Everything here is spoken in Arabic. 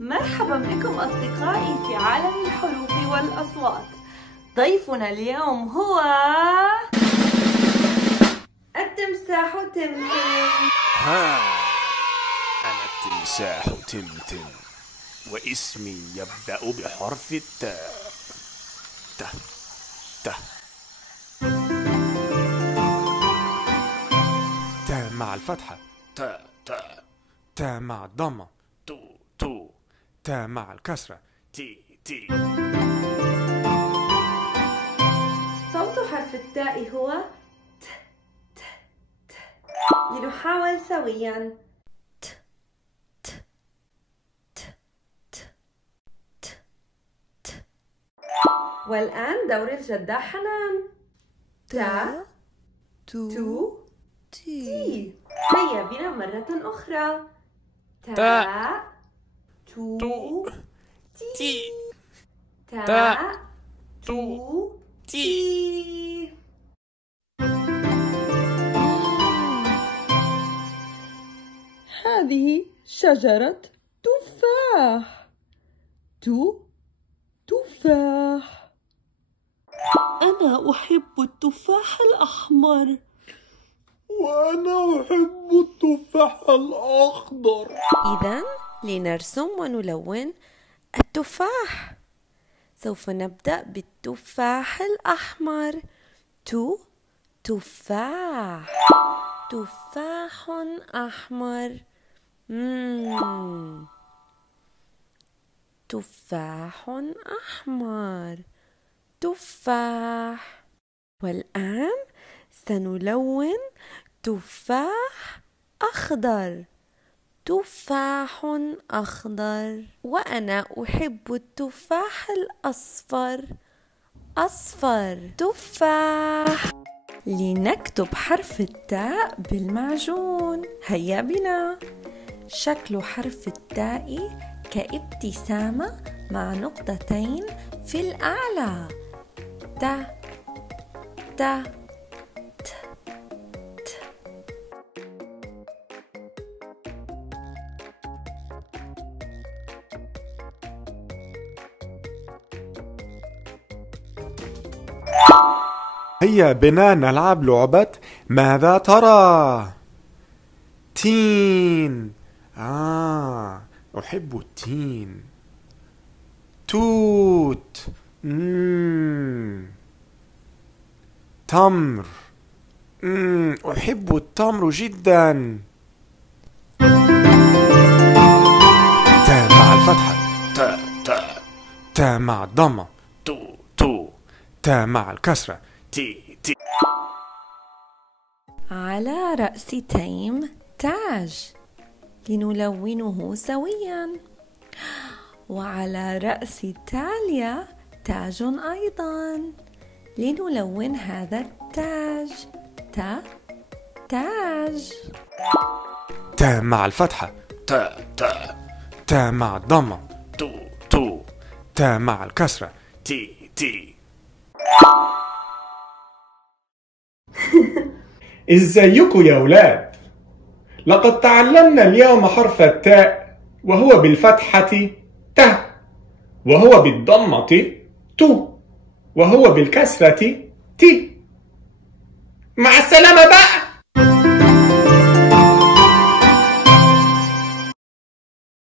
مرحبا بكم أصدقائي في عالم الحروف والأصوات. ضيفنا اليوم هو التمساح تمتم. ها أنا التمساح تمتم، واسمي يبدأ بحرف التاء. ت ت تاء مع الفتحة، تاء تاء تاء مع الضمة، تو تو تاء مع الكسرة، تي تي. صوت حرف التاء هو ت ت ت. لنحاول سويا. ت ت ت ت ت ت. والآن دور الجدة حنان. تا تو تي. هيا بنا مرة أخرى. تا تو تي. تا تو تي. هذه شجرة تفاح. تفاح. أنا أحب التفاح الأحمر. وأنا أحب التفاح الأخضر. إذن لنرسم ونلون التفاح. سوف نبدأ بالتفاح الأحمر. تفاح. تفاح أحمر. تفاح أحمر. تفاح. والآن سنلون تفاح أخضر. تفاح أخضر. وأنا أحب التفاح الأصفر. أصفر. تفاح. لنكتب حرف التاء بالمعجون. هيا بنا. شكل حرف التاء كابتسامة مع نقطتين في الأعلى. تا تا ت ت. هيا بنا نلعب لعبة ماذا ترى. تين. أحب التين. توت. تمر. أحب التمر جدا. تاء مع الفتحة، تاء تاء تاء مع الضمة، تو تو تاء مع الكسرة، تي تي. على رأس تيم تاج. لنلونه سويا. وعلى رأس تاليا تاج أيضا. لنلون هذا التاج. تاج. تاء مع الفتحة، تاء تاء تاء مع الضمة، تو تو تاء مع الكسرة، تي تي. ازيكم يا ولاد؟ لقد تعلمنا اليوم حرف التاء، وهو بالفتحة ت، وهو بالضمة تو، وهو بالكسرة ت. مع السلامة بقى.